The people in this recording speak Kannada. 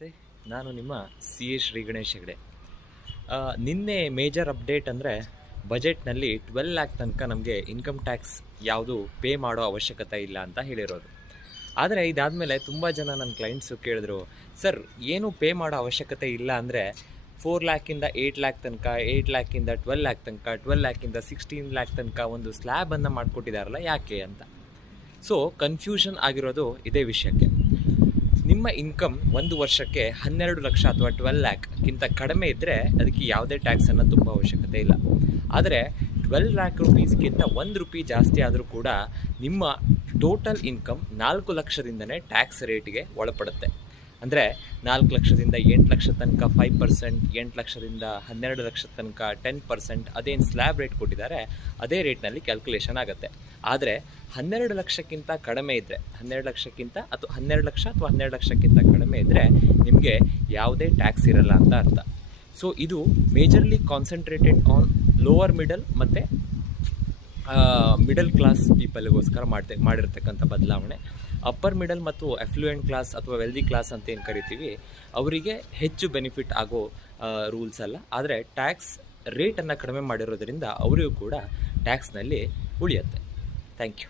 ನಮಸ್ತೆ. ನಾನು ನಿಮ್ಮ ಸಿ ಎ ಶ್ರೀ ಗಣೇಶ್ ಹೆಗಡೆ. ನಿನ್ನೆ ಮೇಜರ್ ಅಪ್ಡೇಟ್ ಅಂದರೆ ಬಜೆಟ್ನಲ್ಲಿ ಟ್ವೆಲ್ ಲ್ಯಾಕ್ ತನಕ ನಮಗೆ ಇನ್ಕಮ್ ಟ್ಯಾಕ್ಸ್ ಯಾವುದು ಪೇ ಮಾಡೋ ಅವಶ್ಯಕತೆ ಇಲ್ಲ ಅಂತ ಹೇಳಿರೋದು. ಆದರೆ ಇದಾದಮೇಲೆ ತುಂಬ ಜನ ನನ್ನ ಕ್ಲೈಂಟ್ಸು ಕೇಳಿದ್ರು, ಸರ್, ಏನು ಪೇ ಮಾಡೋ ಅವಶ್ಯಕತೆ ಇಲ್ಲ ಅಂದರೆ ಫೋರ್ ಲ್ಯಾಕಿಂದ ಏಯ್ಟ್ ಲ್ಯಾಕ್ ತನಕ ಏಯ್ಟ್ ಲ್ಯಾಕಿಂದ ಟ್ವೆಲ್ ಲ್ಯಾಕ್ ತನಕ, ಟ್ವೆಲ್ ಲ್ಯಾಕಿಂದ ಸಿಕ್ಸ್ಟೀನ್ ಲ್ಯಾಕ್ ತನಕ ಒಂದು ಸ್ಲ್ಯಾಬನ್ನು ಮಾಡಿಕೊಟ್ಟಿದ್ದಾರಲ್ಲ ಯಾಕೆ? ಅಂತ. ಸೊ, ಕನ್ಫ್ಯೂಷನ್ ಆಗಿರೋದು ಇದೇ ವಿಷಯಕ್ಕೆ. ನಿಮ್ಮ ಇನ್ಕಮ್ ಒಂದು ವರ್ಷಕ್ಕೆ ಹನ್ನೆರಡು ಲಕ್ಷ ಅಥವಾ ಟ್ವೆಲ್ ಲ್ಯಾಕ್ಗಿಂತ ಕಡಿಮೆ ಇದ್ದರೆ ಅದಕ್ಕೆ ಯಾವುದೇ ಟ್ಯಾಕ್ಸನ್ನು ತುಂಬ ಅವಶ್ಯಕತೆ ಇಲ್ಲ. ಆದರೆ ಟ್ವೆಲ್ ಲ್ಯಾಕ್ ರುಪೀಸ್ಗಿಂತ ಒಂದು ರುಪಿ ಜಾಸ್ತಿ ಆದರೂ ಕೂಡ ನಿಮ್ಮ ಟೋಟಲ್ ಇನ್ಕಮ್ ನಾಲ್ಕು ಲಕ್ಷದಿಂದನೇ ಟ್ಯಾಕ್ಸ್ ರೇಟ್ಗೆ ಒಳಪಡುತ್ತೆ. ಅಂದರೆ ನಾಲ್ಕು ಲಕ್ಷದಿಂದ ಎಂಟು ಲಕ್ಷ ತನಕ ಫೈವ್ ಪರ್ಸೆಂಟ್ ಎಂಟು ಲಕ್ಷದಿಂದ ಹನ್ನೆರಡು ಲಕ್ಷ ತನಕ ಟೆನ್ ಪರ್ಸೆಂಟ್ ಅದೇನು ಸ್ಲ್ಯಾಬ್ ರೇಟ್ ಕೊಟ್ಟಿದ್ದಾರೆ, ಅದೇ ರೇಟ್ನಲ್ಲಿ ಕ್ಯಾಲ್ಕುಲೇಷನ್ ಆಗುತ್ತೆ. ಆದರೆ ಹನ್ನೆರಡು ಲಕ್ಷಕ್ಕಿಂತ ಕಡಿಮೆ ಇದ್ದರೆ ಹನ್ನೆರಡು ಲಕ್ಷಕ್ಕಿಂತ ಅಥವಾ ಹನ್ನೆರಡು ಲಕ್ಷ ಅಥವಾ ಹನ್ನೆರಡು ಲಕ್ಷಕ್ಕಿಂತ ಕಡಿಮೆ ಇದ್ದರೆ ನಿಮಗೆ ಯಾವುದೇ ಟ್ಯಾಕ್ಸ್ ಇರಲ್ಲ ಅಂತ ಅರ್ಥ. ಸೊ ಇದು majorly concentrated on lower middle ಮತ್ತು ಮಿಡಲ್ ಕ್ಲಾಸ್ ಪೀಪಲ್ಗೋಸ್ಕರ ಮಾಡ್ತೆ ಮಾಡಿರ್ತಕ್ಕಂಥ ಬದಲಾವಣೆ. ಅಪ್ಪರ್ ಮಿಡಲ್ ಮತ್ತು ಎಫ್ಲೂಯೆಂಟ್ ಕ್ಲಾಸ್ ಅಥವಾ ವೆಲ್ದಿ ಕ್ಲಾಸ್ ಅಂತ ಏನು ಕರಿತೀವಿ, ಅವರಿಗೆ ಹೆಚ್ಚು ಬೆನಿಫಿಟ್ ಆಗೋ ರೂಲ್ಸ್ ಅಲ್ಲ. ಆದರೆ ಟ್ಯಾಕ್ಸ್ ರೇಟನ್ನು ಕಡಿಮೆ ಮಾಡಿರೋದ್ರಿಂದ ಅವರಿಗೂ ಕೂಡ ಟ್ಯಾಕ್ಸ್ನಲ್ಲಿ ಉಳಿಯುತ್ತೆ. Thank you